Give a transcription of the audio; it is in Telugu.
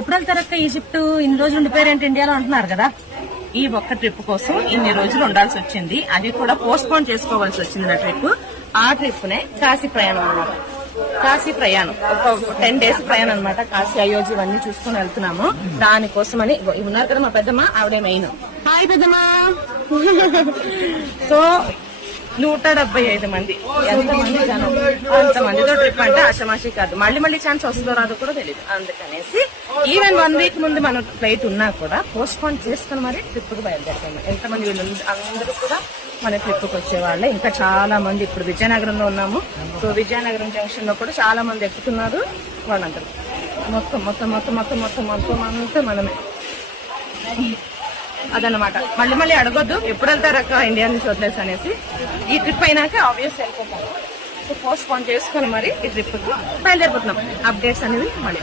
ఎప్పుడు వెళ్తారక్క ఈజిప్ట్? ఇన్ని రోజులు ఉండిపోయారంటే ఇండియాలో అంటున్నారు కదా. ఈ ఒక్క ట్రిప్ కోసం ఇన్ని రోజులు ఉండాల్సి వచ్చింది. అది కూడా పోస్ట్ పోన్ చేసుకోవాల్సి వచ్చింది నా ట్రిప్. ఆ ట్రిప్ నే కాశీ ప్రయాణం అన్నమాట. కాశీ ప్రయాణం ఒక 10 days ప్రయాణం అనమాట. కాశీ అయోధ్య ఇవన్నీ చూసుకుని వెళ్తున్నాము. దానికోసమని ఉన్నారు కదా మా పెద్దమ్మ, ఆవిడే మెయిన్. హాయ్ పెద్దమ్మ. సో 175 మంది, ఎంతమంది జనం, అంతమందితో ట్రిప్ అంటే ఆషమాషి కాదు. మళ్ళీ ఛాన్స్ వస్తుందో రాదో కూడా తెలియదు. అందుకనేసి ఈవెన్ 1 week ముందు మనం ఫ్లైట్ ఉన్నా కూడా పోస్ట్ పోన్ చేసుకుని మరి ట్రిప్ కు బయలుదేరుతాము. ఎంతమంది వీళ్ళు అందరూ కూడా మన ట్రిప్ కు వచ్చేవాళ్ళే. ఇంకా చాలా మంది ఇప్పుడు విజయనగరంలో ఉన్నాము. సో విజయనగరం జంక్షన్ లో కూడా చాలా మంది ఎక్కుతున్నారు. వాళ్ళందరూ మొత్తం అంతా మనమే. అదనమాట. మళ్ళీ అడగొద్దు ఎప్పుడు వెళ్తారక్క ఇండియా నుంచి వదిలేసి అనేసి. ఈ ట్రిప్ అయినాక ఆబ్వియస్ వెళ్ళిపోతాము. సో పోస్ట్ పోన్ చేసుకుని మరి ఈ ట్రిప్ కు బయలుదేరిపోతున్నాం. అప్డేట్స్ అనేవి మళ్ళీ.